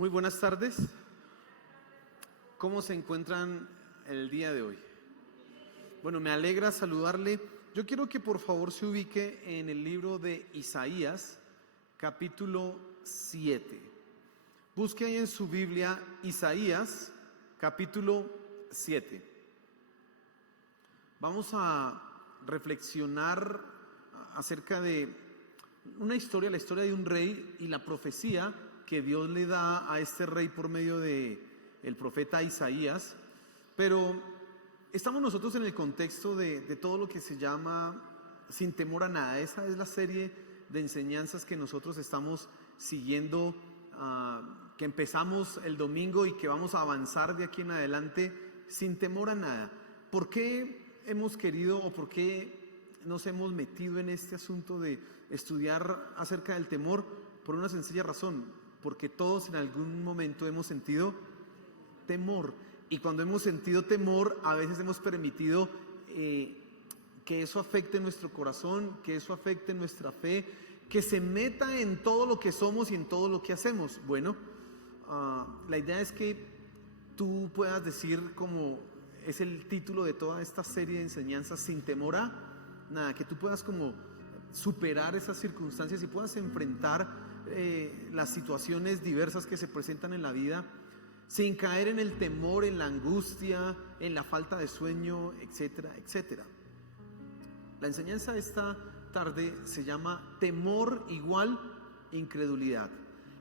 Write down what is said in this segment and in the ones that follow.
Muy buenas tardes. ¿Cómo se encuentran el día de hoy? Bueno, me alegra saludarle. Yo quiero que por favor se ubique en el libro de Isaías, capítulo 7. Busque ahí en su Biblia Isaías, capítulo 7. Vamos a reflexionar acerca de una historia, la historia de un rey y la profecía que Dios le da a este rey por medio de el profeta Isaías. Pero estamos nosotros en el contexto de todo lo que se llama Sin temor a nada. Esa es la serie de enseñanzas que nosotros estamos siguiendo, que empezamos el domingo y que vamos a avanzar de aquí en adelante sin temor a nada. ¿Por qué hemos querido o por qué nos hemos metido en este asunto de estudiar acerca del temor? Por una sencilla razón, porque todos en algún momento hemos sentido temor, y cuando hemos sentido temor a veces hemos permitido que eso afecte nuestro corazón, que eso afecte nuestra fe, que se meta en todo lo que somos y en todo lo que hacemos. Bueno, la idea es que tú puedas decir, como es el título de toda esta serie de enseñanzas, sin temor a nada, que tú puedas como superar esas circunstancias y puedas enfrentar las situaciones diversas que se presentan en la vida sin caer en el temor, en la angustia, en la falta de sueño, etcétera, etcétera. La enseñanza de esta tarde se llama temor igual incredulidad.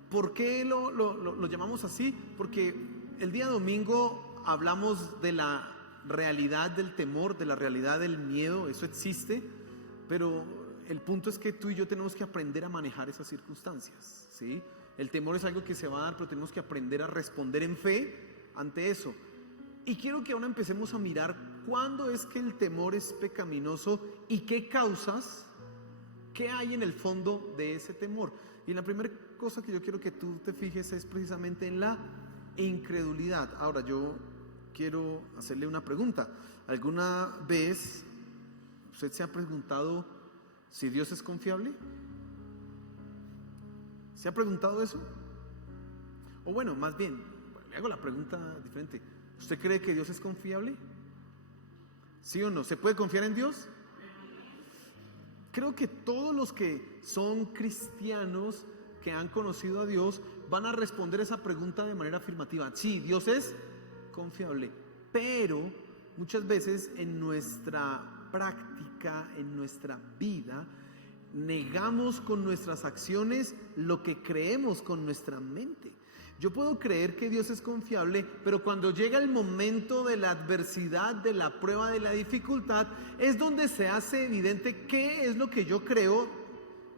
¿Por qué lo llamamos así? Porque el día domingo hablamos de la realidad del temor, de la realidad del miedo. Eso existe, pero el punto es que tú y yo tenemos que aprender a manejar esas circunstancias, ¿sí? El temor es algo que se va a dar, pero tenemos que aprender a responder en fe ante eso. Y quiero que ahora empecemos a mirar cuándo es que el temor es pecaminoso y qué causas, qué hay en el fondo de ese temor. Y la primera cosa que yo quiero que tú te fijes es precisamente en la incredulidad. Ahora yo quiero hacerle una pregunta. ¿Alguna vez usted se ha preguntado si Dios es confiable? ¿Se ha preguntado eso? O bueno, más bien, le hago la pregunta diferente. ¿Usted cree que Dios es confiable? ¿Sí o no? ¿Se puede confiar en Dios? Creo que todos los que son cristianos, que han conocido a Dios, van a responder esa pregunta de manera afirmativa. Sí, Dios es confiable. Pero muchas veces en nuestra práctica, en nuestra vida, negamos con nuestras acciones lo que creemos con nuestra mente. Yo puedo creer que Dios es confiable, pero cuando llega el momento de la adversidad, de la prueba, de la dificultad, es donde se hace evidente qué es lo que yo creo,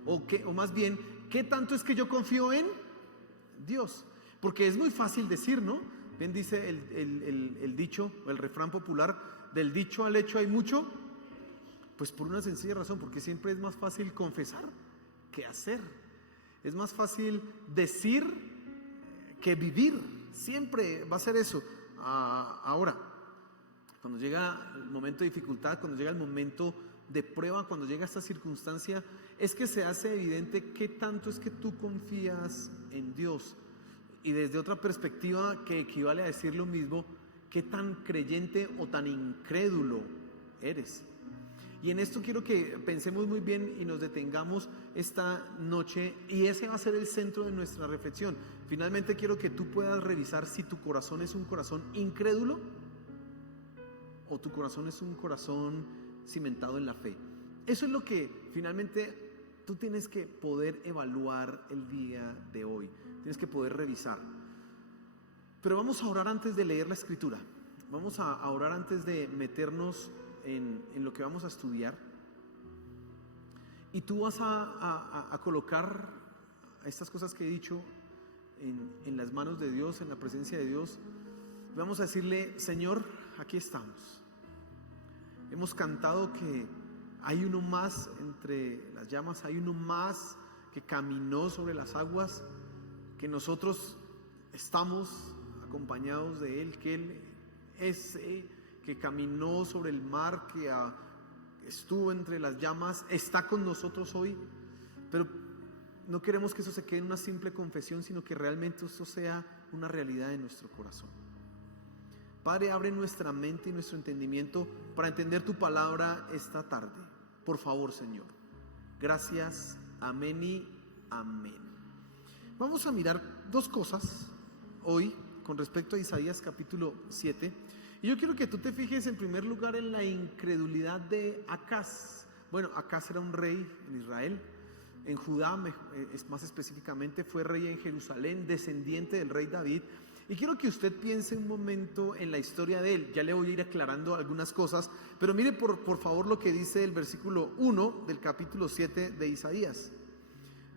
o más bien, qué tanto es que yo confío en Dios. Porque es muy fácil decir, ¿no? Bien dice el dicho, el refrán popular: del dicho al hecho hay mucho. Pues por una sencilla razón, porque siempre es más fácil confesar que hacer. Es más fácil decir que vivir. Siempre va a ser eso. Ahora, cuando llega el momento de dificultad, cuando llega el momento de prueba, cuando llega esta circunstancia, es que se hace evidente qué tanto es que tú confías en Dios. Y desde otra perspectiva que equivale a decir lo mismo, qué tan creyente o tan incrédulo eres. Y en esto quiero que pensemos muy bien y nos detengamos esta noche, y ese va a ser el centro de nuestra reflexión. Finalmente quiero que tú puedas revisar si tu corazón es un corazón incrédulo o tu corazón es un corazón cimentado en la fe. Eso es lo que finalmente tú tienes que poder evaluar el día de hoy. Tienes que poder revisar. Pero vamos a orar antes de leer la escritura. Vamos a orar antes de meternos en lo que vamos a estudiar, y tú vas a colocar estas cosas que he dicho en las manos de Dios, en la presencia de Dios. Vamos a decirle: Señor, aquí estamos. Hemos cantado que hay uno más entre las llamas, hay uno más que caminó sobre las aguas, que nosotros estamos acompañados de Él, que Él es que caminó sobre el mar, que estuvo entre las llamas, está con nosotros hoy. Pero no queremos que eso se quede en una simple confesión, sino que realmente esto sea una realidad en nuestro corazón. Padre, abre nuestra mente y nuestro entendimiento para entender tu palabra esta tarde. Por favor, Señor. Gracias. Amén y amén. Vamos a mirar dos cosas hoy con respecto a Isaías capítulo 7. Y yo quiero que tú te fijes en primer lugar en la incredulidad de Acaz. Bueno, Acaz era un rey en Israel. En Judá, más específicamente, fue rey en Jerusalén, descendiente del rey David. Y quiero que usted piense un momento en la historia de él. Ya le voy a ir aclarando algunas cosas, pero mire por favor lo que dice el versículo 1 del capítulo 7 de Isaías.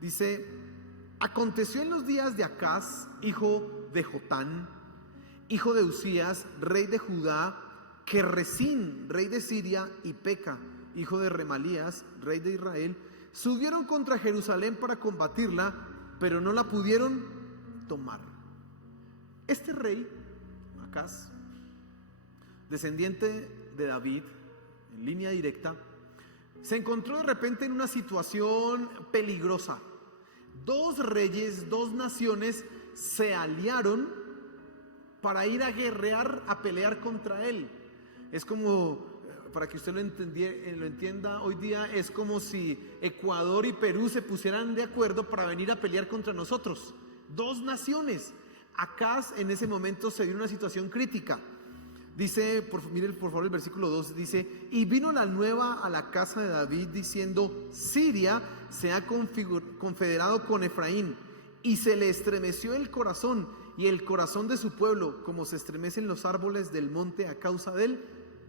Dice: aconteció en los días de Acaz, hijo de Jotán, hijo de Uzías, rey de Judá, que Resín, rey de Siria, y Peca, hijo de Remalías, rey de Israel, subieron contra Jerusalén para combatirla, pero no la pudieron tomar. Este rey, Acaz, descendiente de David, en línea directa, se encontró de repente en una situación peligrosa. Dos reyes, dos naciones se aliaron para ir a guerrear, a pelear contra él. Es como, para que usted lo entienda, hoy día es como si Ecuador y Perú se pusieran de acuerdo para venir a pelear contra nosotros. Dos naciones. Acaz en ese momento se vio en una situación crítica. Dice, miren por favor el versículo 2, dice: y vino la nueva a la casa de David diciendo: Siria se ha confederado con Efraín, y se le estremeció el corazón y el corazón de su pueblo, como se estremecen los árboles del monte a causa del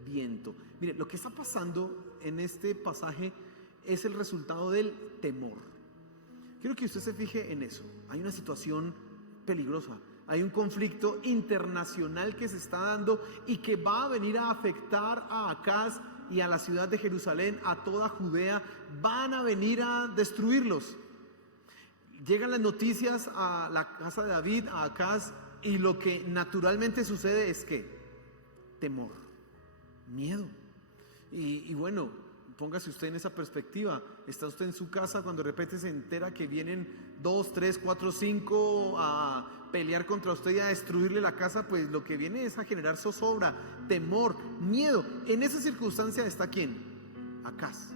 viento. Mire, lo que está pasando en este pasaje es el resultado del temor. Quiero que usted se fije en eso. Hay una situación peligrosa. Hay un conflicto internacional que se está dando y que va a venir a afectar a Acaz y a la ciudad de Jerusalén, a toda Judea. Van a venir a destruirlos. Llegan las noticias a la casa de David, a Acaz, y lo que naturalmente sucede es que temor, miedo. Y bueno, póngase usted en esa perspectiva. Está usted en su casa cuando de repente se entera que vienen 2, 3, 4, 5 a pelear contra usted y a destruirle la casa. Pues lo que viene es a generar zozobra, temor, miedo. En esa circunstancia está ¿quién? Acaz.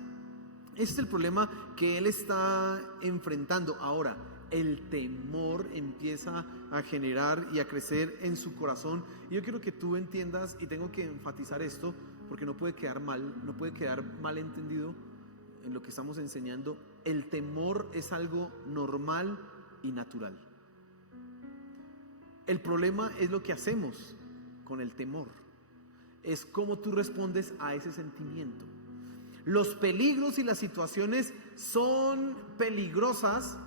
Ese es el problema que él está enfrentando. Ahora, el temor empieza a generar y a crecer en su corazón. Y yo quiero que tú entiendas, y tengo que enfatizar esto, porque no puede quedar mal entendido en lo que estamos enseñando. El temor es algo normal y natural. El problema es lo que hacemos con el temor. Es cómo tú respondes a ese sentimiento. Los peligros y las situaciones son peligrosas.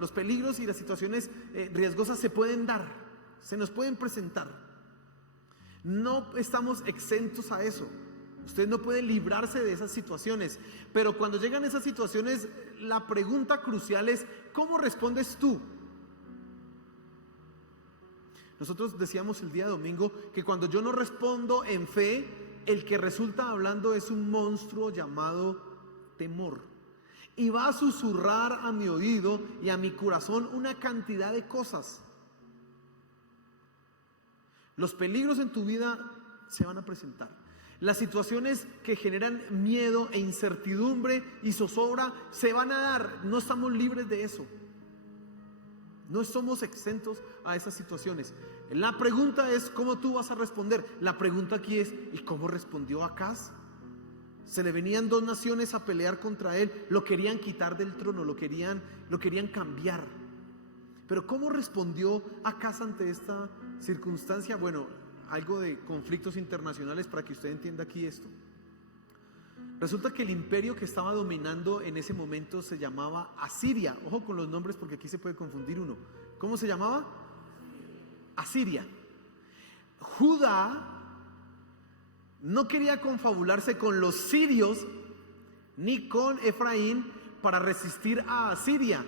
Los peligros y las situaciones riesgosas se pueden dar, se nos pueden presentar. No estamos exentos a eso. Usted no puede librarse de esas situaciones, pero cuando llegan esas situaciones, la pregunta crucial es: ¿cómo respondes tú? Nosotros decíamos el día domingo que cuando yo no respondo en fe, el que resulta hablando es un monstruo llamado temor, y va a susurrar a mi oído y a mi corazón una cantidad de cosas. Los peligros en tu vida se van a presentar. Las situaciones que generan miedo e incertidumbre y zozobra se van a dar. No estamos libres de eso. No somos exentos a esas situaciones. La pregunta es: ¿cómo tú vas a responder? La pregunta aquí es: ¿y cómo respondió Acaz? Se le venían dos naciones a pelear contra él, lo querían quitar del trono, lo querían cambiar. Pero ¿cómo respondió Acaz ante esta circunstancia? Bueno, algo de conflictos internacionales para que usted entienda aquí esto. Resulta que el imperio que estaba dominando en ese momento se llamaba Asiria. Ojo con los nombres porque aquí se puede confundir uno. ¿Cómo se llamaba? Asiria. Judá no quería confabularse con los sirios ni con Efraín para resistir a Asiria.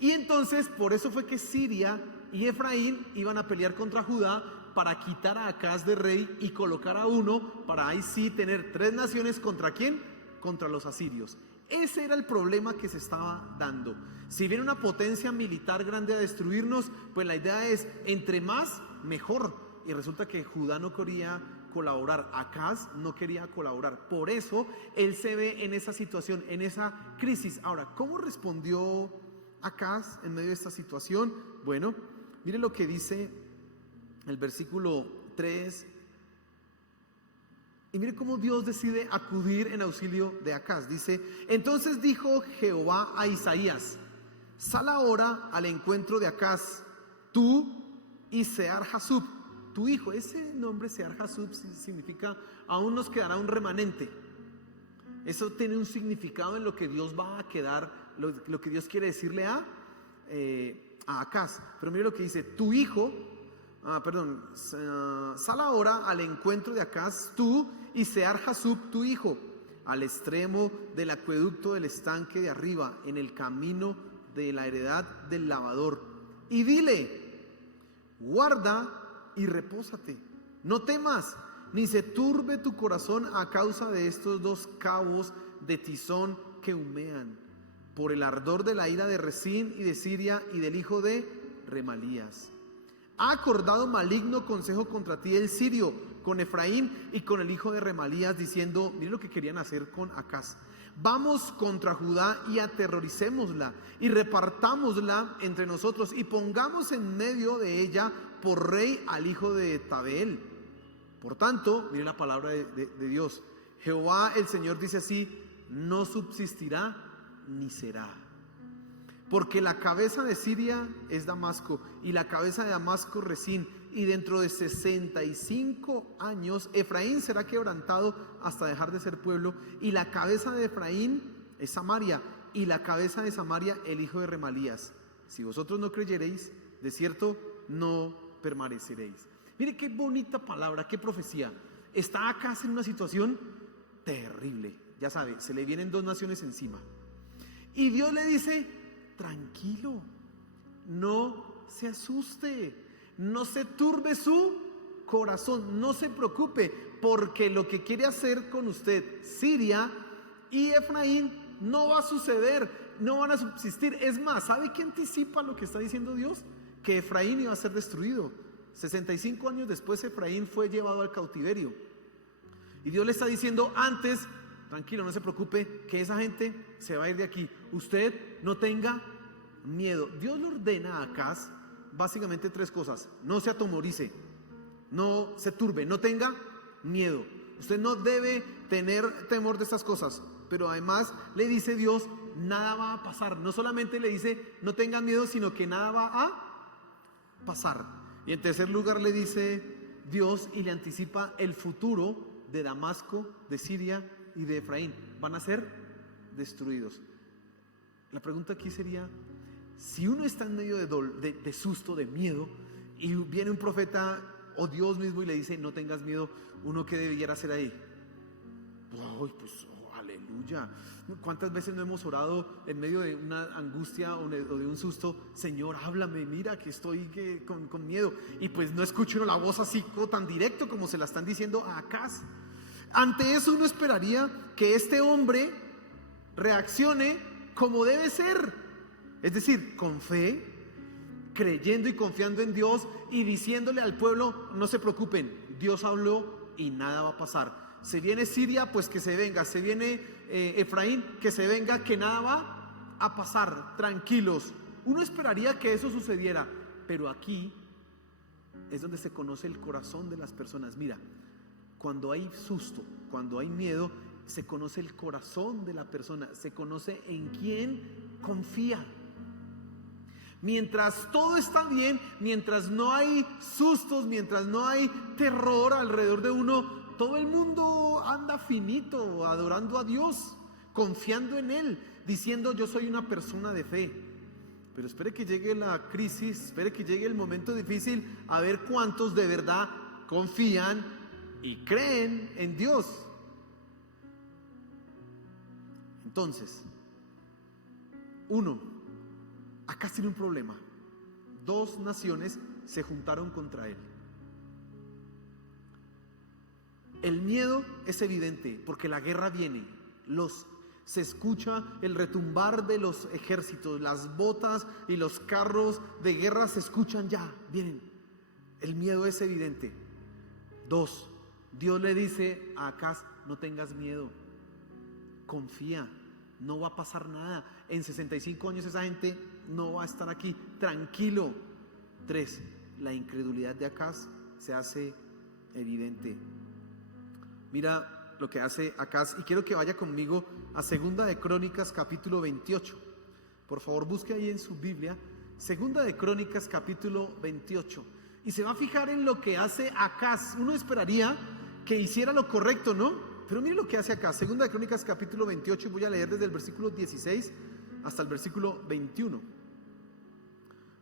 Y entonces por eso fue que Siria y Efraín iban a pelear contra Judá para quitar a Acaz de rey y colocar a uno para ahí sí tener tres naciones. ¿Contra quién? Contra los asirios. Ese era el problema que se estaba dando. Si viene una potencia militar grande a destruirnos, pues la idea es entre más, mejor. Y resulta que Judá no quería colaborar, Acaz no quería colaborar. Por eso él se ve en esa situación, en esa crisis. Ahora, ¿cómo respondió Acaz en medio de esta situación? Bueno, mire lo que dice el versículo 3. Y mire cómo Dios decide acudir en auxilio de Acaz. Dice: entonces dijo Jehová a Isaías: sal ahora al encuentro de Acaz, tú y Sear-Jasub, tu hijo. Ese nombre Sear-Jasub significa aún nos quedará un remanente. Eso tiene un significado en lo que Dios va a quedar, lo que Dios quiere decirle a Acaz. Pero mire lo que dice: tu hijo, sal ahora al encuentro de Acaz, tú y Sear-Jasub, tu hijo, al extremo del acueducto del estanque de arriba, en el camino de la heredad del lavador, y dile: guarda y repósate, no temas, ni se turbe tu corazón a causa de estos dos cabos de tizón que humean, por el ardor de la ira de Rezín y de Siria y del hijo de Remalías. Ha acordado maligno consejo contra ti el sirio, con Efraín y con el hijo de Remalías, diciendo: mire lo que querían hacer con Acaz. Vamos contra Judá y aterroricémosla y repartámosla entre nosotros y pongamos en medio de ella por rey al hijo de Tabeel. Por tanto, mire la palabra de Dios: Jehová el Señor dice así: no subsistirá ni será. Porque la cabeza de Siria es Damasco y la cabeza de Damasco Rezín, y dentro de 65 años Efraín será quebrantado hasta dejar de ser pueblo, y la cabeza de Efraín es Samaria, y la cabeza de Samaria el hijo de Remalías. Si vosotros no creyereis, de cierto no permaneceréis. Mire qué bonita palabra, qué profecía. Está acá en una situación terrible, ya sabe, se le vienen dos naciones encima, y Dios le dice: tranquilo, no se asuste, no se turbe su corazón, no se preocupe, porque lo que quiere hacer con usted Siria y Efraín no va a suceder, no van a subsistir. Es más, ¿sabe qué anticipa lo que está diciendo Dios? Que Efraín iba a ser destruido. 65 años después Efraín fue llevado al cautiverio, y Dios le está diciendo antes: tranquilo, no se preocupe, que esa gente se va a ir de aquí, usted no tenga miedo. Dios le ordena a Acaz básicamente tres cosas: no se atemorice, no se turbe, no tenga miedo. Usted no debe tener temor de estas cosas, pero además le dice Dios: nada va a pasar. No solamente le dice no tengan miedo, sino que nada va a pasar. Y en tercer lugar le dice Dios y le anticipa el futuro de Damasco, de Siria y de Efraín: van a ser destruidos. La pregunta aquí sería: si uno está en medio de susto, de miedo, y viene un profeta o Dios mismo y le dice no tengas miedo, ¿uno qué debiera hacer ahí? Pues aleluya. ¿Cuántas veces no hemos orado en medio de una angustia o de un susto? Señor, háblame, mira que estoy con miedo. Y pues no escucho la voz así tan directo como se la están diciendo a Acaz. Ante eso uno esperaría que este hombre reaccione como debe ser, es decir, con fe, creyendo y confiando en Dios y diciéndole al pueblo: no se preocupen, Dios habló y nada va a pasar. Se viene Siria, pues que se venga. Se viene Efraín, que se venga, que nada va a pasar, tranquilos. Uno esperaría que eso sucediera, pero aquí es donde se conoce el corazón de las personas. Mira, cuando hay susto, cuando hay miedo, se conoce el corazón de la persona, se conoce en quién confía. Mientras todo está bien, mientras no hay sustos, mientras no hay terror alrededor de uno, todo el mundo anda finito, adorando a Dios, confiando en Él, diciendo: yo soy una persona de fe. Pero espere que llegue la crisis, espere que llegue el momento difícil, a ver cuántos de verdad confían y creen en Dios. Entonces, acá tiene un problema. Dos naciones se juntaron contra él. El miedo es evidente porque la guerra viene. Se escucha el retumbar de los ejércitos, las botas y los carros de guerra se escuchan ya, vienen. El miedo es evidente. 2, Dios le dice a Acaz: no tengas miedo, confía, no va a pasar nada. En 65 años esa gente no va a estar aquí, tranquilo. 3, la incredulidad de Acaz se hace evidente. Mira lo que hace Acaz, y quiero que vaya conmigo a Segunda de Crónicas capítulo 28. Por favor, busque ahí en su Biblia Segunda de Crónicas capítulo 28, y se va a fijar en lo que hace Acaz. Uno esperaría que hiciera lo correcto, ¿no? Pero mire lo que hace acá. Segunda de Crónicas capítulo 28, y voy a leer desde el versículo 16 hasta el versículo 21.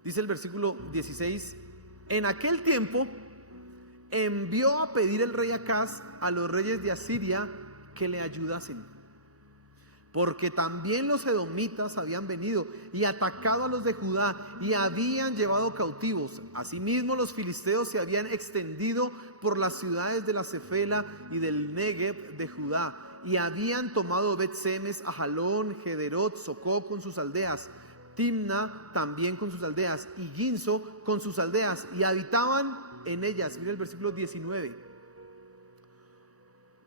Dice el versículo 16: en aquel tiempo envió a pedir el rey Acaz a los reyes de Asiria que le ayudasen, porque también los edomitas habían venido y atacado a los de Judá y habían llevado cautivos. Asimismo, los filisteos se habían extendido por las ciudades de la Cefela y del Negev de Judá, y habían tomado Bet-Semes, Ajalón, Gederot, Socó con sus aldeas, Timna también con sus aldeas, y Ginzo con sus aldeas, y habitaban en ellas. Mira el versículo 19: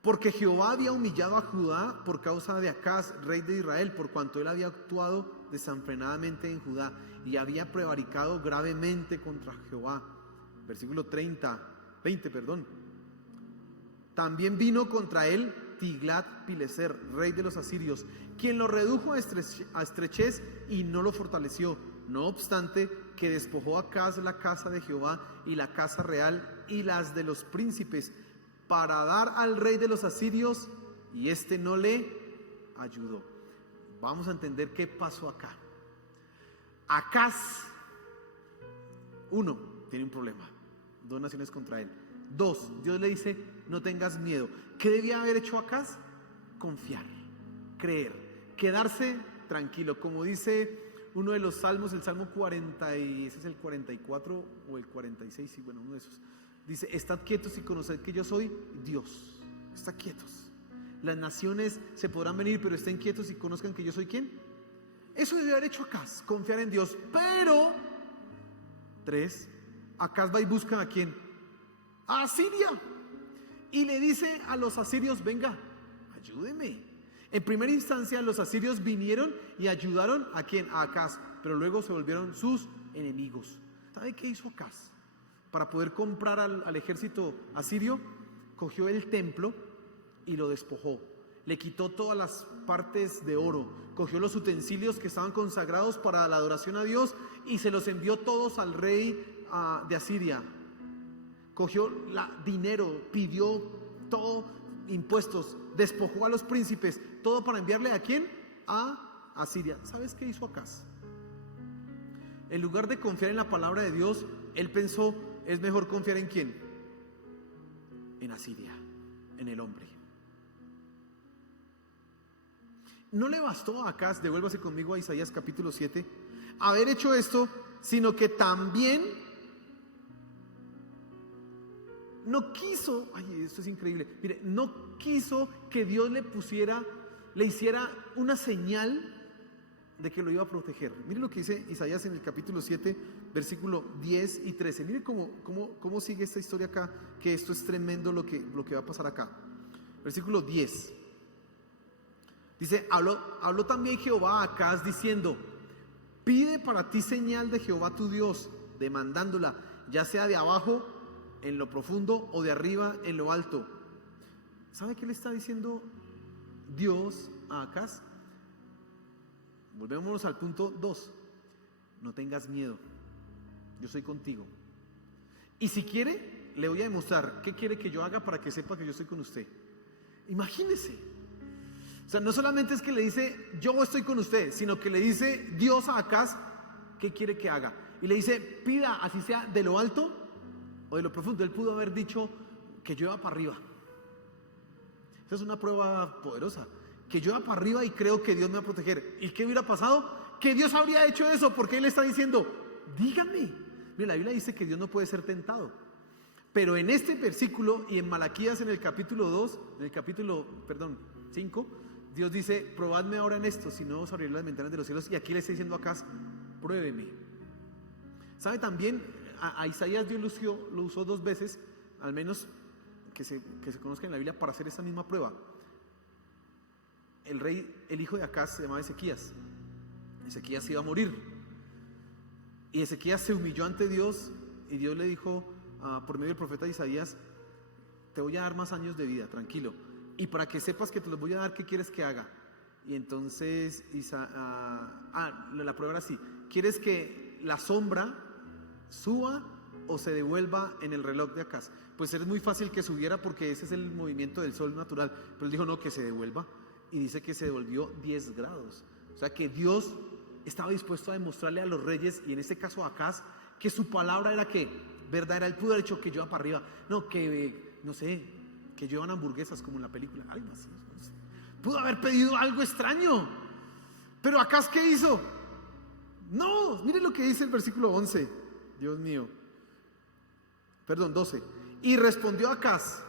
porque Jehová había humillado a Judá por causa de Acaz, rey de Israel, por cuanto él había actuado desenfrenadamente en Judá y había prevaricado gravemente contra Jehová. Versículo 20. También vino contra él Tiglat-Pileser, rey de los asirios, quien lo redujo a estrechez y no lo fortaleció. No obstante, que despojó a Acaz la casa de Jehová y la casa real y las de los príncipes, para dar al rey de los asirios, y éste no le ayudó. Vamos a entender qué pasó acá. Acaz, 1, tiene un problema, 2 naciones contra él. 2, Dios le dice: no tengas miedo. ¿Qué debía haber hecho Acaz? Confiar, creer, quedarse tranquilo. Como dice uno de los salmos, el salmo 40, y ese es el 44 o el 46, y bueno, uno de esos. Dice: estad quietos y conoced que yo soy Dios. Estad quietos. Las naciones se podrán venir, pero estén quietos y conozcan que yo soy ¿quién? Eso debe haber hecho Acaz, confiar en Dios. Pero 3, Acaz va y busca ¿a quién? A Asiria. Y le dice a los asirios: venga, ayúdeme. En primera instancia los asirios vinieron y ayudaron ¿a quién? A Acaz, pero luego se volvieron sus enemigos. ¿Sabe qué hizo Acaz? Para poder comprar al ejército asirio, cogió el templo y lo despojó. Le quitó todas las partes de oro, cogió los utensilios que estaban consagrados para la adoración a Dios y se los envió todos al rey de Asiria. Cogió dinero, pidió todo, impuestos, despojó a los príncipes, todo para enviarle ¿a quién? A Asiria. ¿Sabes qué hizo Acaz? En lugar de confiar en la palabra de Dios, él pensó: es mejor confiar ¿en quién? En Asiria, en el hombre. No le bastó a Acaz, devuélvase conmigo a Isaías capítulo 7, haber hecho esto, sino que también no quiso, esto es increíble, mire, no quiso que Dios le hiciera una señal de que lo iba a proteger. Mire lo que dice Isaías en el capítulo 7, versículo 10 y 13. Mire cómo sigue esta historia acá, que esto es tremendo lo que va a pasar acá. Versículo 10. Dice: habló también Jehová a Acaz diciendo: pide para ti señal de Jehová tu Dios, demandándola, ya sea de abajo en lo profundo o de arriba en lo alto. ¿Sabe qué le está diciendo Dios a Acaz? Volvémonos al punto 2. No tengas miedo, yo soy contigo. Y si quiere, le voy a demostrar qué quiere que yo haga para que sepa que yo estoy con usted. Imagínese. O sea, no solamente es que le dice yo estoy con usted, sino que le dice Dios a Acaz qué quiere que haga. Y le dice: pida, así sea de lo alto o de lo profundo. Él pudo haber dicho que llueva para arriba. Esa es una prueba poderosa. Que llueva para arriba y creo que Dios me va a proteger. ¿Y qué hubiera pasado? Que Dios habría hecho eso, porque Él está diciendo: dígame. Mira, la Biblia dice que Dios no puede ser tentado. Pero en este versículo y en Malaquías en el capítulo 5, Dios dice, probadme ahora en esto, si no os abriré las ventanas de los cielos. Y aquí le está diciendo a Acaz, pruébeme. ¿Sabe también? A Isaías Dios lo usó 2 veces, al menos que se conozca en la Biblia, para hacer esta misma prueba. El hijo de Acaz se llamaba Ezequías. Ezequías iba a morir. Y Ezequías se humilló ante Dios y Dios le dijo, por medio del profeta Isaías, te voy a dar más años de vida, tranquilo. Y para que sepas que te los voy a dar, ¿qué quieres que haga? Y entonces la prueba era así: ¿quieres que la sombra suba o se devuelva en el reloj de Acaz? Pues es muy fácil que subiera porque ese es el movimiento del sol natural, pero él dijo no, que se devuelva, y dice que se devolvió 10 grados. O sea que Dios estaba dispuesto a demostrarle a los reyes, y en este caso a Acaz, que su palabra era que verdad era. Él pudo haber dicho que lleva para arriba, no, que no sé, que llevan hamburguesas como en la película, algo así, no sé. Pudo haber pedido algo extraño, pero Acaz, ¿qué hizo? No, mire lo que dice el versículo 11, Dios mío, perdón, 12. Y respondió Acaz,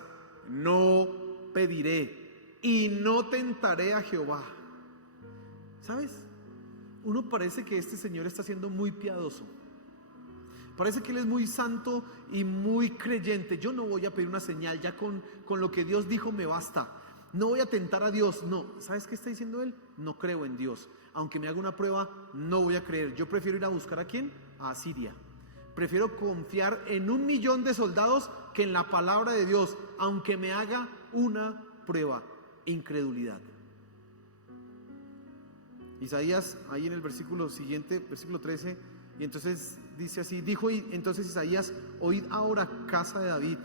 no pediré y no tentaré a Jehová. ¿Sabes? Uno parece que este señor está siendo muy piadoso. Parece que él es muy santo y muy creyente. Yo no voy a pedir una señal, ya con lo que Dios dijo me basta. No voy a tentar a Dios. No, ¿sabes qué está diciendo él? No creo en Dios. Aunque me haga una prueba, no voy a creer. Yo prefiero ir a buscar ¿a quién? A Asiria. Prefiero confiar en 1.000.000 de soldados que en la palabra de Dios, aunque me haga una prueba. Incredulidad. Isaías, ahí en el versículo siguiente, versículo 13, y entonces dice así, dijo entonces Isaías, oíd ahora, casa de David,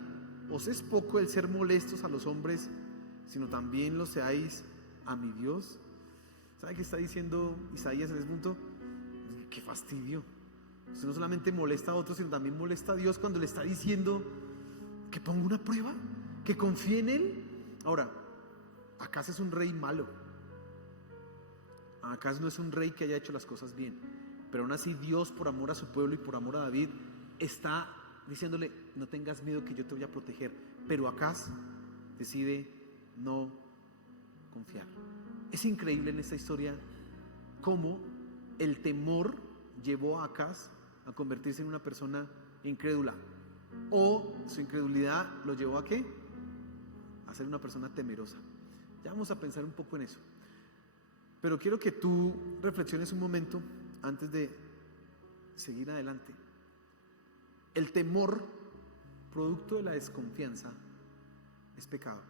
¿os es poco el ser molestos a los hombres, sino también lo seáis a mi Dios? ¿Sabe qué está diciendo Isaías en ese punto? ¡Qué fastidio! Usted no solamente molesta a otros, sino también molesta a Dios cuando le está diciendo que ponga una prueba, que confíe en Él. Ahora, Acaz es un rey malo. Acaz no es un rey que haya hecho las cosas bien, pero aún así Dios, por amor a su pueblo y por amor a David, está diciéndole, no tengas miedo, que yo te voy a proteger. Pero Acaz decide no confiar. Es increíble en esta historia cómo el temor llevó a Acaz a convertirse en una persona incrédula, o su incredulidad lo llevó ¿a qué? A ser una persona temerosa. Ya vamos a pensar un poco en eso, pero quiero que tú reflexiones un momento antes de seguir adelante. El temor, producto de la desconfianza, es pecado.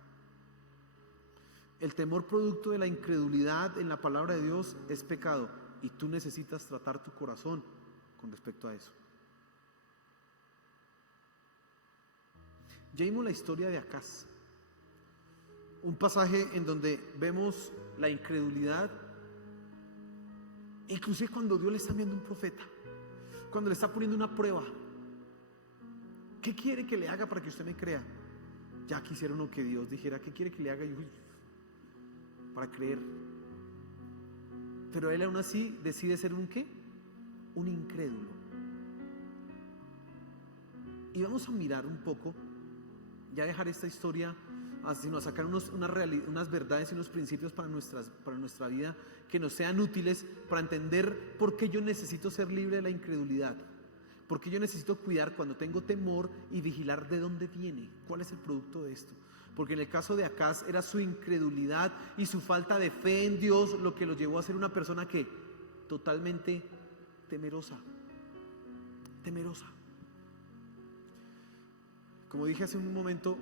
El temor, producto de la incredulidad en la palabra de Dios, es pecado, y tú necesitas tratar tu corazón con respecto a eso. Ya vimos la historia de Acaz, un pasaje en donde vemos la incredulidad, inclusive cuando Dios le está enviando un profeta, cuando le está poniendo una prueba. ¿Qué quiere que le haga para que usted me crea? Ya quisiera uno que Dios dijera, ¿qué quiere que le haga yo para creer? Pero él aún así decide ser un ¿qué? Un incrédulo. Y vamos a mirar un poco, ya dejar esta historia, sino a sacar unas verdades y unos principios para nuestra vida que nos sean útiles para entender por qué yo necesito ser libre de la incredulidad, por qué yo necesito cuidar cuando tengo temor y vigilar de dónde viene, cuál es el producto de esto. Porque en el caso de Acaz era su incredulidad y su falta de fe en Dios lo que lo llevó a ser una persona que totalmente temerosa. Como dije hace un momento,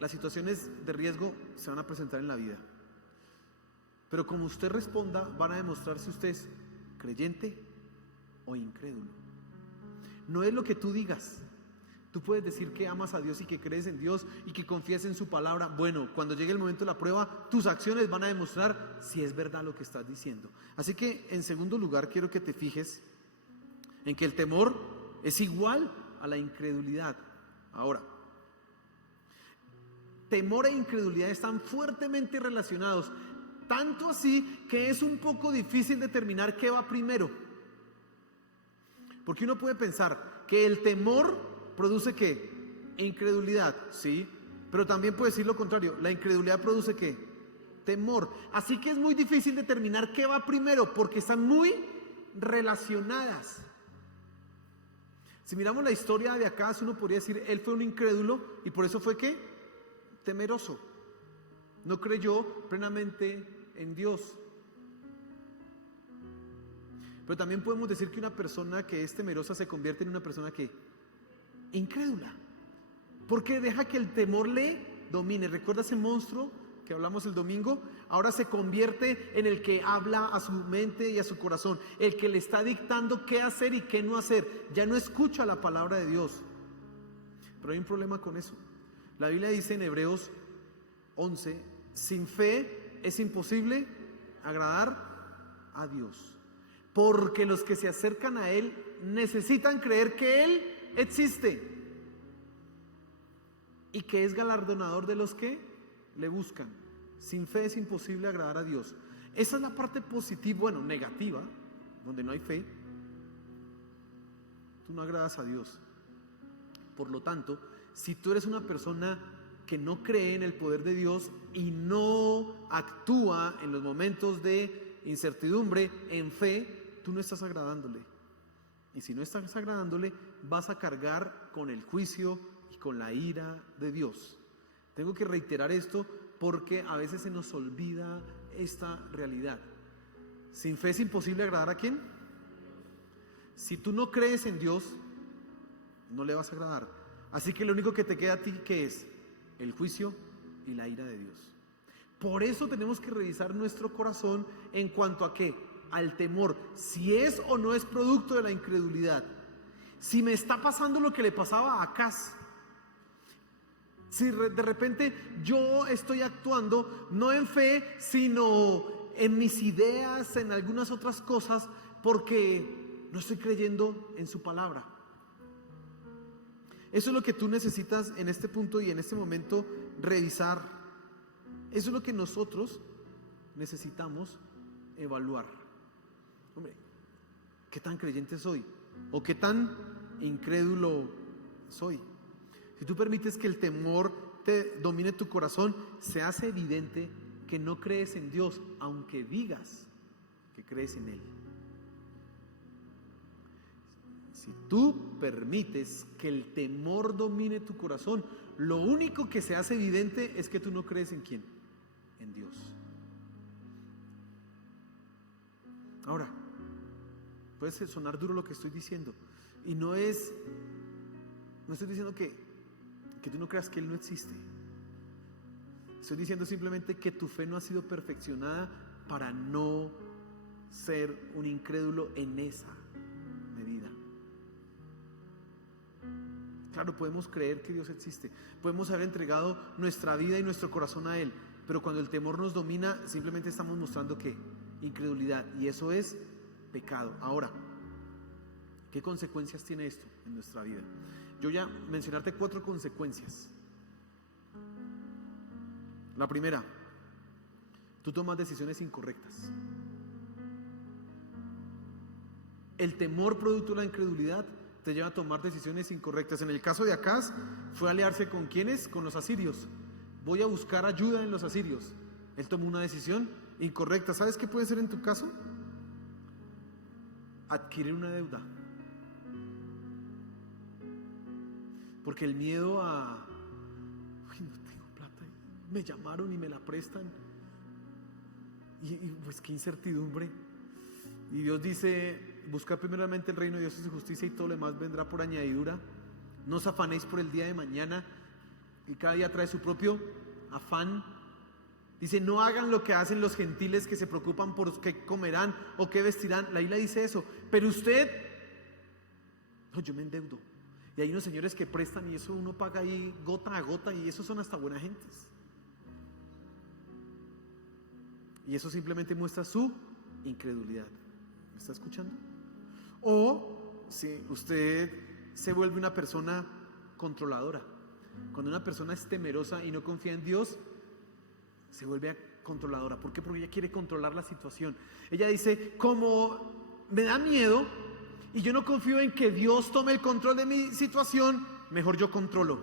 las situaciones de riesgo se van a presentar en la vida, pero como usted responda van a demostrar si usted es creyente o incrédulo. No es lo que tú digas. Tú puedes decir que amas a Dios y que crees en Dios y que confías en su palabra. Bueno, cuando llegue el momento de la prueba, tus acciones van a demostrar si es verdad lo que estás diciendo. Así que, en segundo lugar, quiero que te fijes en que el temor es igual a la incredulidad. Ahora, temor e incredulidad están fuertemente relacionados, tanto así que es un poco difícil determinar qué va primero. Porque uno puede pensar que el temor produce ¿qué? Incredulidad, sí, pero también puede decir lo contrario, la incredulidad produce ¿qué? temor. Así que es muy difícil determinar qué va primero, porque están muy relacionadas. Si miramos la historia de Acaz, uno podría decir, él fue un incrédulo y por eso fue ¿qué? Temeroso. No creyó plenamente en Dios. Pero también podemos decir que una persona que es temerosa se convierte en una persona que incrédula, porque deja que el temor le domine. ¿Recuerda ese monstruo que hablamos el domingo? Ahora se convierte en el que habla a su mente y a su corazón, el que le está dictando qué hacer y qué no hacer. Ya no escucha la palabra de Dios. Pero hay un problema con eso. La Biblia dice en Hebreos 11, sin fe es imposible agradar a Dios, porque los que se acercan a Él necesitan creer que Él existe y que es galardonador de los que le buscan. Sin fe es imposible agradar a Dios. Esa es la parte positiva, bueno, negativa, donde no hay fe. Tú no agradas a Dios. Por lo tanto, si tú eres una persona que no cree en el poder de Dios y no actúa en los momentos de incertidumbre en fe, tú no estás agradándole. Y si no estás agradándole, vas a cargar con el juicio y con la ira de Dios. Tengo que reiterar esto porque a veces se nos olvida esta realidad. Sin fe es imposible agradar ¿a quién? Si tú no crees en Dios, no le vas a agradar. Así que lo único que te queda a ti, ¿qué es? El juicio y la ira de Dios. Por eso tenemos que revisar nuestro corazón en cuanto a ¿qué? Al temor, si es o no es producto de la incredulidad. Si me está pasando lo que le pasaba a Acaz, si de repente yo estoy actuando no en fe, sino en mis ideas, en algunas otras cosas, porque no estoy creyendo en su palabra. Eso es lo que tú necesitas en este punto y en este momento revisar. Eso es lo que nosotros necesitamos evaluar. Hombre, ¿qué tan creyente soy? ¿O qué tan incrédulo soy? Si tú permites que el temor te domine tu corazón, se hace evidente que no crees en Dios, aunque digas que crees en Él. Si tú permites que el temor domine tu corazón, lo único que se hace evidente es que tú no crees en ¿quién? En Dios. Ahora, puede sonar duro lo que estoy diciendo, y no estoy diciendo que tú no creas que Él no existe. Estoy diciendo simplemente que tu fe no ha sido perfeccionada para no ser un incrédulo en esa medida. Claro, podemos creer que Dios existe, podemos haber entregado nuestra vida y nuestro corazón a Él, pero cuando el temor nos domina, simplemente estamos mostrando que incredulidad, y eso es pecado. Ahora, ¿qué consecuencias tiene esto en nuestra vida? Yo ya mencionarte 4 consecuencias. La primera, tú tomas decisiones incorrectas. El temor producto de la incredulidad te lleva a tomar decisiones incorrectas. En el caso de Acaz, fue aliarse con ¿quiénes? Con los asirios. Voy a buscar ayuda en los asirios. Él tomó una decisión incorrecta. ¿Sabes qué puede ser en tu caso? Adquirir una deuda. Porque el miedo a, uy, no tengo plata, me llamaron y me la prestan, y pues qué incertidumbre. Y Dios dice, buscad primeramente el reino de Dios y su justicia, y todo lo demás vendrá por añadidura. No os afanéis por el día de mañana, y cada día trae su propio afán. Dice, no hagan lo que hacen los gentiles, que se preocupan por qué comerán o qué vestirán. La Biblia dice eso. Pero usted, no, yo me endeudo. Y hay unos señores que prestan y eso uno paga ahí gota a gota, y esos son hasta buenas gentes. Y eso simplemente muestra su incredulidad. ¿Me está escuchando? O si usted se vuelve una persona controladora. Cuando una persona es temerosa y no confía en Dios, se vuelve controladora. ¿Por qué? Porque ella quiere controlar la situación. Ella dice, como me da miedo y yo no confío en que Dios tome el control de mi situación, mejor yo controlo.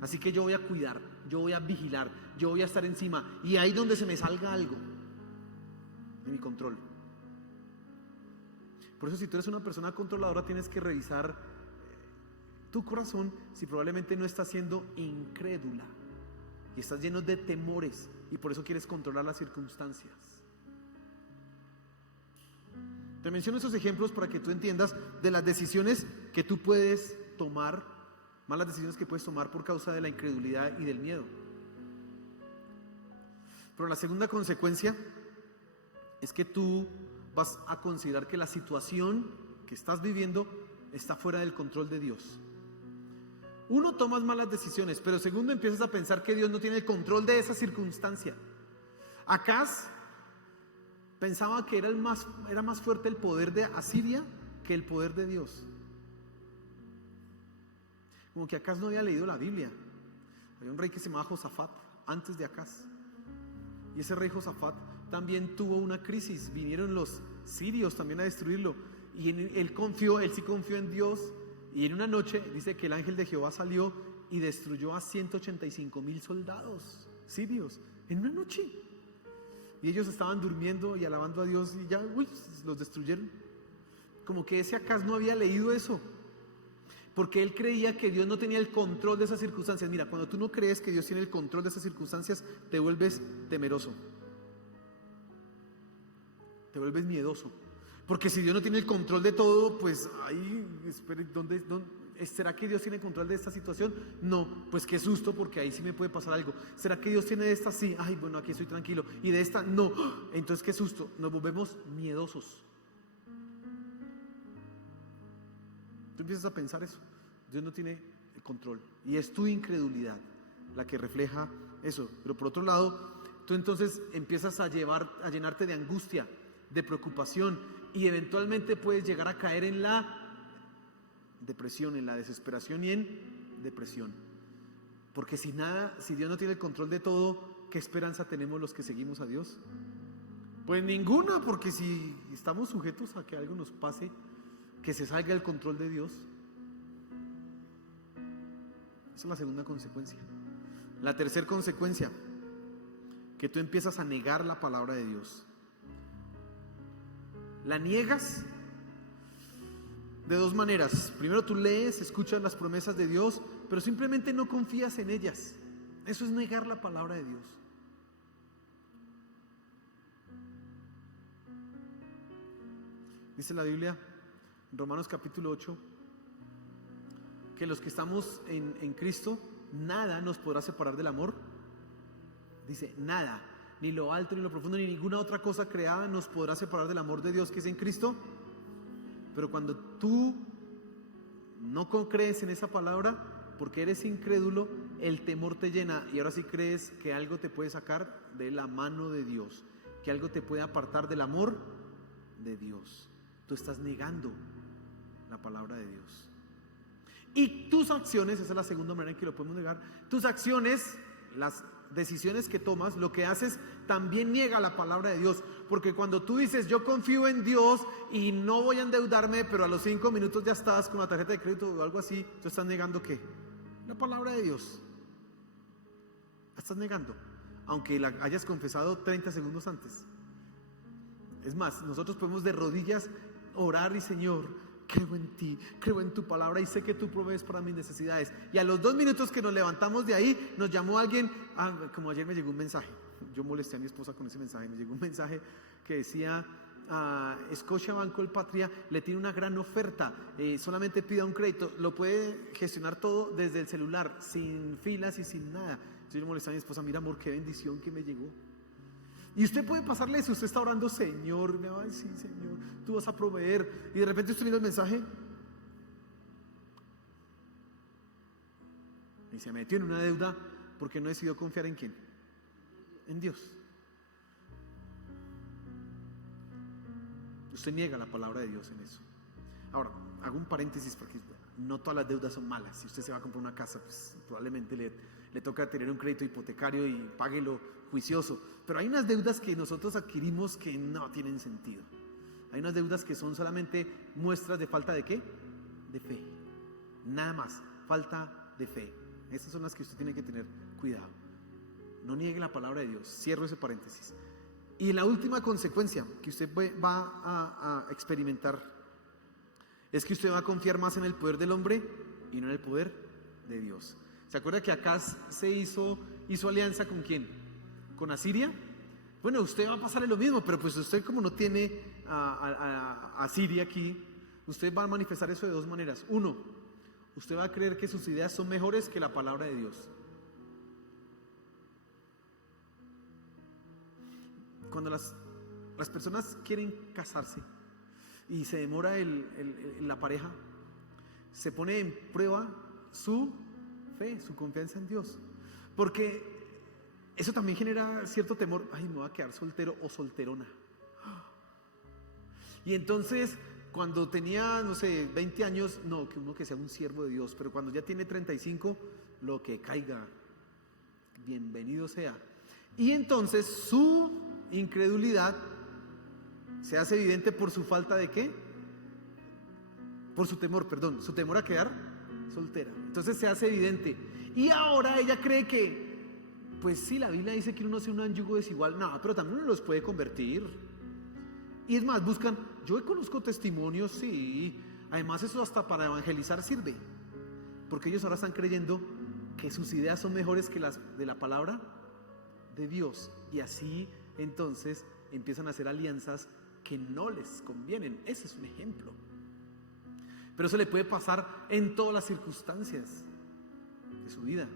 Así que yo voy a cuidar, yo voy a vigilar, yo voy a estar encima. Y ahí donde se me salga algo de mi control. Por eso si tú eres una persona controladora tienes que revisar tu corazón si probablemente no estás siendo incrédula y estás lleno de temores y por eso quieres controlar las circunstancias. Te menciono esos ejemplos para que tú entiendas de las decisiones que tú puedes tomar, malas decisiones que puedes tomar por causa de la incredulidad y del miedo. Pero la segunda consecuencia es que tú vas a considerar que la situación que estás viviendo está fuera del control de Dios. Uno, tomas malas decisiones, pero segundo, empiezas a pensar que Dios no tiene el control de esa circunstancia. Acaz pensaba que era más fuerte el poder de Asiria que el poder de Dios. Como que Acaz no había leído la Biblia. Había un rey que se llamaba Josafat antes de Acaz. Y ese rey Josafat también tuvo una crisis. Vinieron los sirios también a destruirlo. Y él sí confió en Dios. Y en una noche dice que el ángel de Jehová salió y destruyó a 185,000 soldados sirios. En una noche. Y ellos estaban durmiendo y alabando a Dios y ya, los destruyeron. Como que ese Acaz no había leído eso. Porque él creía que Dios no tenía el control de esas circunstancias. Mira, cuando tú no crees que Dios tiene el control de esas circunstancias, te vuelves temeroso. Te vuelves miedoso. Porque si Dios no tiene el control de todo, pues ahí, espere, ¿dónde? ¿Será que Dios tiene control de esta situación? No, pues qué susto, porque ahí sí me puede pasar algo. ¿Será que Dios tiene de esta? Sí, ay, bueno, aquí estoy tranquilo. Y de esta, no. Entonces qué susto, nos volvemos miedosos. Tú empiezas a pensar eso. Dios no tiene el control. Y es tu incredulidad la que refleja eso. Pero por otro lado, tú entonces empiezas a llenarte de angustia, de preocupación, y eventualmente puedes llegar a caer en la depresión, en la desesperación y en depresión. Porque si Dios no tiene el control de todo, ¿qué esperanza tenemos los que seguimos a Dios? Pues ninguna, porque si estamos sujetos a que algo nos pase, que se salga el control de Dios. Esa es la segunda consecuencia. La tercera consecuencia, que tú empiezas a negar la palabra de Dios. La niegas de dos maneras. Primero, tú lees, escuchas las promesas de Dios, pero simplemente no confías en ellas. Eso es negar la palabra de Dios. Dice la Biblia, en Romanos capítulo 8, que los que estamos en Cristo, nada nos podrá separar del amor. Dice, nada, ni lo alto, ni lo profundo, ni ninguna otra cosa creada nos podrá separar del amor de Dios que es en Cristo. Pero cuando tú no crees en esa palabra, porque eres incrédulo, el temor te llena y ahora sí crees que algo te puede sacar de la mano de Dios, que algo te puede apartar del amor de Dios. Tú estás negando la palabra de Dios. Y tus acciones, esa es la segunda manera en que lo podemos negar, tus acciones, las decisiones que tomas, lo que haces también niega la palabra de Dios. Porque cuando tú dices yo confío en Dios y no voy a endeudarme, pero a los 5 minutos ya estás con la tarjeta de crédito o algo así, tú estás negando ¿qué? La palabra de Dios. La estás negando, aunque la hayas confesado 30 segundos antes. Es más, nosotros podemos de rodillas orar y Señor, creo en ti, creo en tu palabra y sé que tú provees para mis necesidades. Y a los 2 minutos que nos levantamos de ahí, nos llamó alguien, como ayer me llegó un mensaje, yo molesté a mi esposa con ese mensaje, me llegó un mensaje que decía, Scotia Banco El Patria le tiene una gran oferta, solamente pida un crédito, lo puede gestionar todo desde el celular, sin filas y sin nada. Yo le molesté a mi esposa, mira amor, qué bendición que me llegó. Y usted puede pasarle eso, usted está orando, Señor, me va a decir, Señor, tú vas a proveer. Y de repente usted mira el mensaje y se metió en una deuda porque no decidió confiar en ¿quién? En Dios. Usted niega la palabra de Dios en eso. Ahora, hago un paréntesis porque no todas las deudas son malas. Si usted se va a comprar una casa, pues probablemente le toca tener un crédito hipotecario y páguelo juicioso. Pero hay unas deudas que nosotros adquirimos que no tienen sentido. Hay unas deudas que son solamente muestras de falta de ¿qué? De fe. Nada más, falta de fe. Esas son las que usted tiene que tener cuidado. No niegue la palabra de Dios. Cierro ese paréntesis. Y la última consecuencia que usted va a experimentar es que usted va a confiar más en el poder del hombre y no en el poder de Dios. ¿Se acuerda que Acaz se hizo alianza con quién? ¿Con Asiria? Bueno, usted va a pasarle lo mismo, pero pues usted, como no tiene a Siria aquí, usted va a manifestar eso de dos maneras. Uno, usted va a creer que sus ideas son mejores que la palabra de Dios. Cuando las personas quieren casarse y se demora la pareja, se pone en prueba su fe, su confianza en Dios, porque eso también genera cierto temor. Ay, me voy a quedar soltero o solterona. Y entonces, cuando tenía, no sé, 20 años, no, que uno que sea un siervo de Dios, pero cuando ya tiene 35, lo que caiga, bienvenido sea. Y entonces su incredulidad se hace evidente por su falta de ¿qué? Por su temor, perdón, su temor a quedar soltera. Entonces se hace evidente. Y ahora ella cree que, pues sí, la Biblia dice que uno no sea un yugo desigual, no, pero también uno los puede convertir. Y es más, buscan, yo conozco testimonios, sí, además eso hasta para evangelizar sirve, porque ellos ahora están creyendo que sus ideas son mejores que las de la palabra de Dios, y así entonces empiezan a hacer alianzas que no les convienen. Ese es un ejemplo, pero eso le puede pasar en todas las circunstancias de su vida.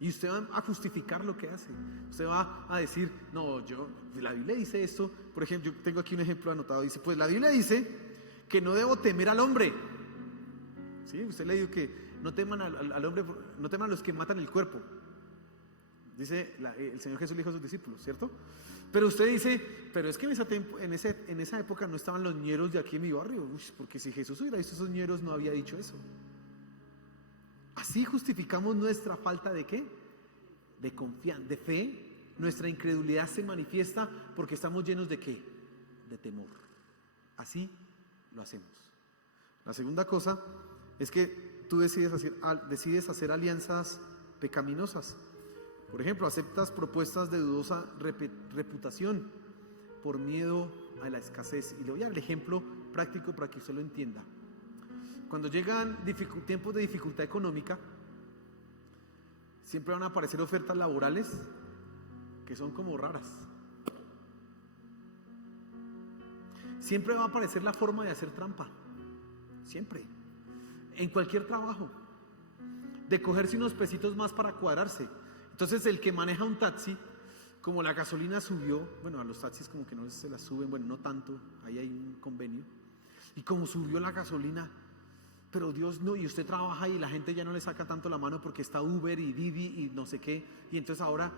Y usted va a justificar lo que hace. Usted va a decir, no, la Biblia dice esto. Por ejemplo, yo tengo aquí un ejemplo anotado. Dice, pues la Biblia dice que no debo temer al hombre. ¿Sí? Usted le dijo que no teman al hombre, no teman a los que matan el cuerpo. Dice el Señor Jesús le dijo a sus discípulos, ¿cierto? Pero usted dice, pero es que en esa época no estaban los ñeros de aquí en mi barrio. Porque si Jesús hubiera visto esos ñeros, no había dicho eso. Así justificamos nuestra falta de ¿qué? De confianza, de fe. Nuestra incredulidad se manifiesta porque estamos llenos de ¿qué? De temor. Así lo hacemos. La segunda cosa es que tú decides hacer alianzas pecaminosas. Por ejemplo, aceptas propuestas de dudosa reputación por miedo a la escasez. Y le voy a dar el ejemplo práctico para que usted lo entienda. Cuando llegan tiempos de dificultad económica, siempre van a aparecer ofertas laborales que son como raras. Siempre va a aparecer la forma de hacer trampa. Siempre. En cualquier trabajo. De cogerse unos pesitos más para cuadrarse. Entonces el que maneja un taxi, como la gasolina subió, bueno, a los taxis como que no se la suben, bueno, no tanto, ahí hay un convenio. Y como subió la gasolina, pero Dios no, y usted trabaja y la gente ya no le saca tanto la mano porque está Uber y Didi y no sé qué, y entonces ahora,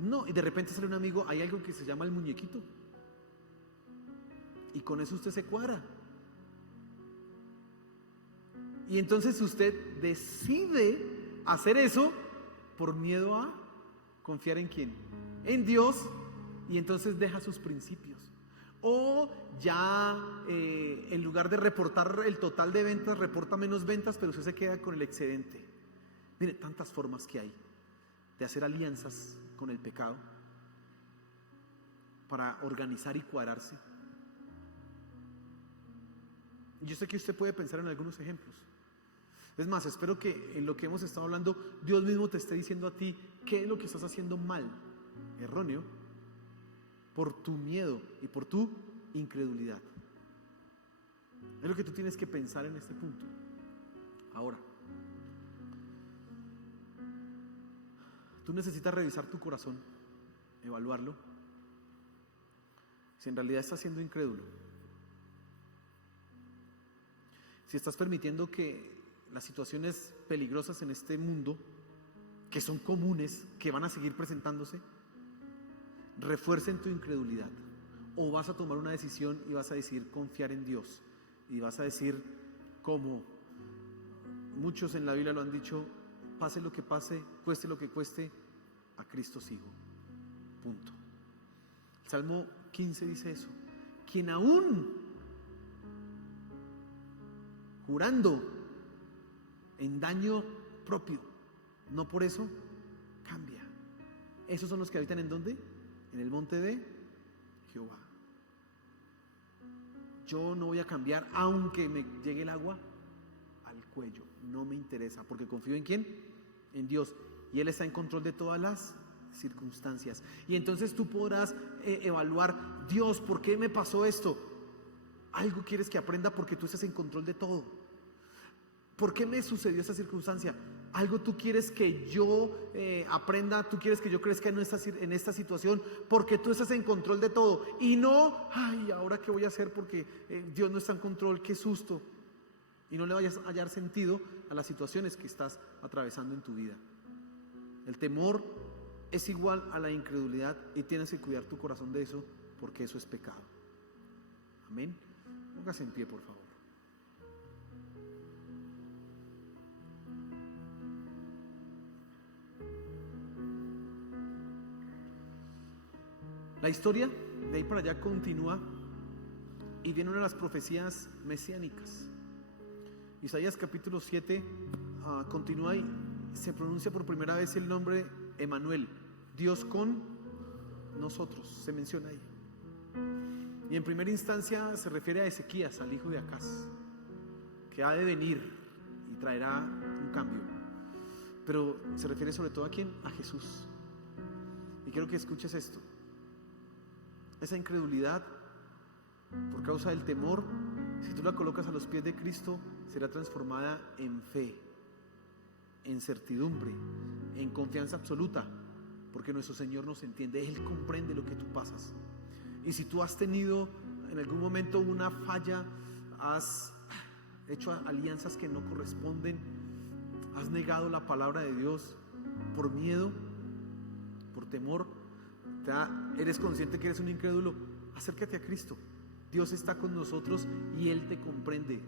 no, y de repente sale un amigo, hay algo que se llama el muñequito, y con eso usted se cuadra. Y entonces usted decide hacer eso por miedo a confiar en ¿quién? En Dios, y entonces deja sus principios. O ya en lugar de reportar el total de ventas, reporta menos ventas, pero usted se queda con el excedente. Mire, tantas formas que hay de hacer alianzas con el pecado para organizar y cuadrarse. Yo sé que usted puede pensar en algunos ejemplos. Es más, espero que en lo que hemos estado hablando, Dios mismo te esté diciendo a ti qué es lo que estás haciendo mal, erróneo, por tu miedo y por tu incredulidad. Es lo que tú tienes que pensar en este punto. Ahora, tú necesitas revisar tu corazón, evaluarlo, si en realidad estás siendo incrédulo, si estás permitiendo que las situaciones peligrosas en este mundo, que son comunes, que van a seguir presentándose, refuercen tu incredulidad, o vas a tomar una decisión y vas a decidir confiar en Dios, y vas a decir, como muchos en la Biblia lo han dicho, pase lo que pase, cueste lo que cueste, a Cristo sigo, punto. El Salmo 15 dice eso, quien aún jurando en daño propio. No por eso cambia. Esos son los que habitan ¿en dónde? En el monte de Jehová. Yo no voy a cambiar aunque me llegue el agua al cuello. No me interesa, porque confío ¿en quién? En Dios. Y Él está en control de todas las circunstancias. Y entonces tú podrás evaluar: Dios, ¿por qué me pasó esto? Algo quieres que aprenda porque tú estás en control de todo. ¿Por qué me sucedió esta circunstancia? Algo tú quieres que yo aprenda, tú quieres que yo crezca en esta situación porque tú estás en control de todo. Y no, ay, ¿ahora qué voy a hacer? Porque Dios no está en control, qué susto. Y no le vayas a hallar sentido a las situaciones que estás atravesando en tu vida. El temor es igual a la incredulidad y tienes que cuidar tu corazón de eso, porque eso es pecado. Amén. Póngase en pie, por favor. La historia de ahí para allá continúa y viene una de las profecías mesiánicas. Isaías capítulo 7 continúa y se pronuncia por primera vez el nombre Emanuel, Dios con nosotros, se menciona ahí. Y en primera instancia se refiere a Ezequías, al hijo de Acaz, que ha de venir y traerá un cambio. Pero se refiere sobre todo ¿a quién? A Jesús. Y quiero que escuches esto. Esa incredulidad, por causa del temor, si tú la colocas a los pies de Cristo, será transformada en fe, en certidumbre, en confianza absoluta, porque nuestro Señor nos entiende, Él comprende lo que tú pasas. Y si tú has tenido en algún momento una falla, has hecho alianzas que no corresponden, has negado la palabra de Dios por miedo, por temor, eres consciente que eres un incrédulo, acércate a Cristo. Dios está con nosotros y Él te comprende.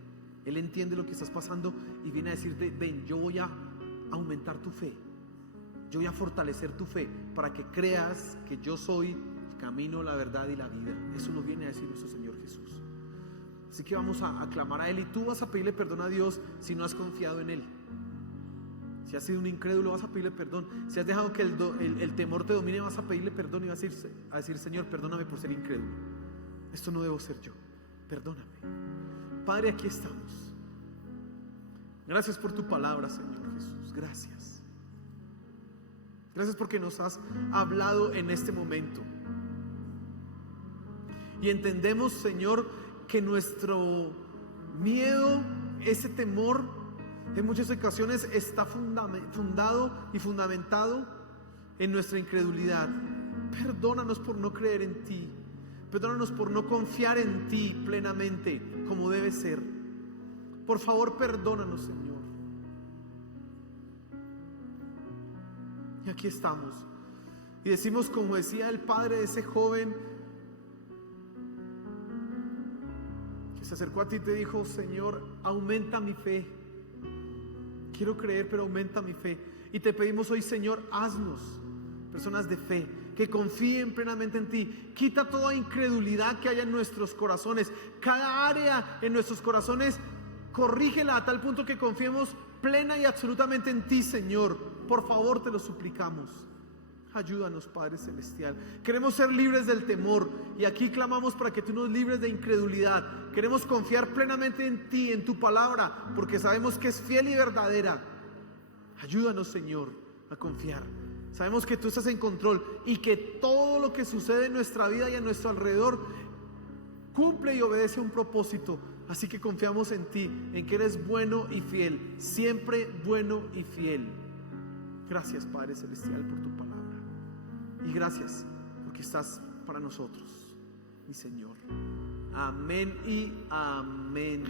Él entiende lo que estás pasando y viene a decirte: ven, yo voy a aumentar tu fe, yo voy a fortalecer tu fe para que creas que yo soy el camino, la verdad y la vida. Eso nos viene a decir nuestro Señor Jesús. Así que vamos a clamar a Él, y tú vas a pedirle perdón a Dios si no has confiado en Él. Si has sido un incrédulo, vas a pedirle perdón. Si has dejado que el temor te domine, vas a pedirle perdón y vas a decir: Señor, perdóname por ser incrédulo. Esto no debo ser yo, perdóname. Padre, aquí estamos. Gracias por tu palabra, Señor Jesús. Gracias. Gracias porque nos has hablado en este momento. Y entendemos, Señor, que nuestro miedo, ese temor, en muchas ocasiones está fundado y fundamentado en nuestra incredulidad. Perdónanos por no creer en ti. Perdónanos por no confiar en ti plenamente como debe ser. Por favor, perdónanos, Señor. Y aquí estamos. Y decimos, como decía el padre de ese joven que se acercó a ti y te dijo: Señor, aumenta mi fe. Quiero creer, pero aumenta mi fe. Y te pedimos hoy, Señor, haznos personas de fe, que confíen plenamente en ti. Quita toda incredulidad que haya en nuestros corazones. Cada área en nuestros corazones, corrígela a tal punto que confiemos plena y absolutamente en ti, Señor. Por favor, te lo suplicamos. Ayúdanos, Padre Celestial. Queremos ser libres del temor, y aquí clamamos para que tú nos libres de incredulidad. Queremos confiar plenamente en ti, en tu palabra, porque sabemos que es fiel y verdadera. Ayúdanos, Señor, a confiar. Sabemos que tú estás en control y que todo lo que sucede en nuestra vida y a nuestro alrededor cumple y obedece a un propósito. Así que confiamos en ti, en que eres bueno y fiel, siempre bueno y fiel. Gracias, Padre Celestial, por tu palabra. Y gracias porque estás para nosotros, mi Señor. Amén y amén.